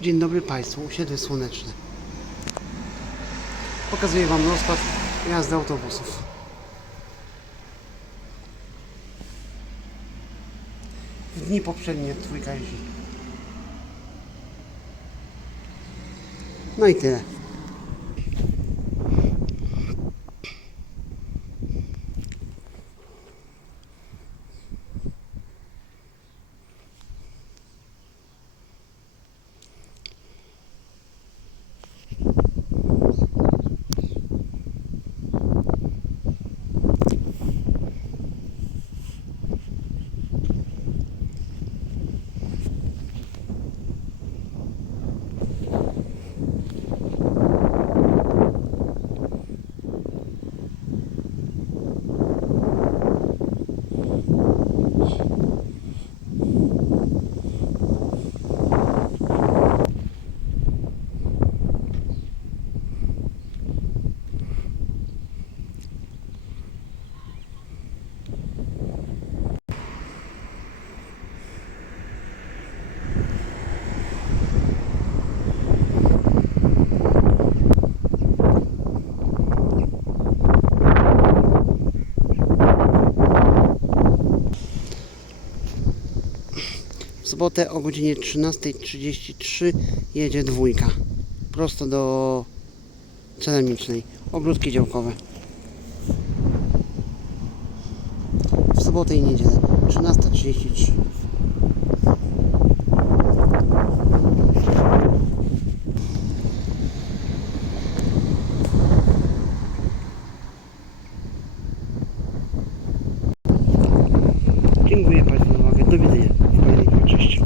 Dzień dobry Państwu, osiedle słoneczne. Pokazuję Wam rozkład jazdy autobusów. W dni poprzednie trójka jeździ. No i tyle. W sobotę o godzinie 13.33 jedzie dwójka. Prosto do ceramicznej. Ogródki działkowe. W sobotę i niedzielę. 13.33. Dziękuję Państwu za uwagę. Do widzenia. Cześć.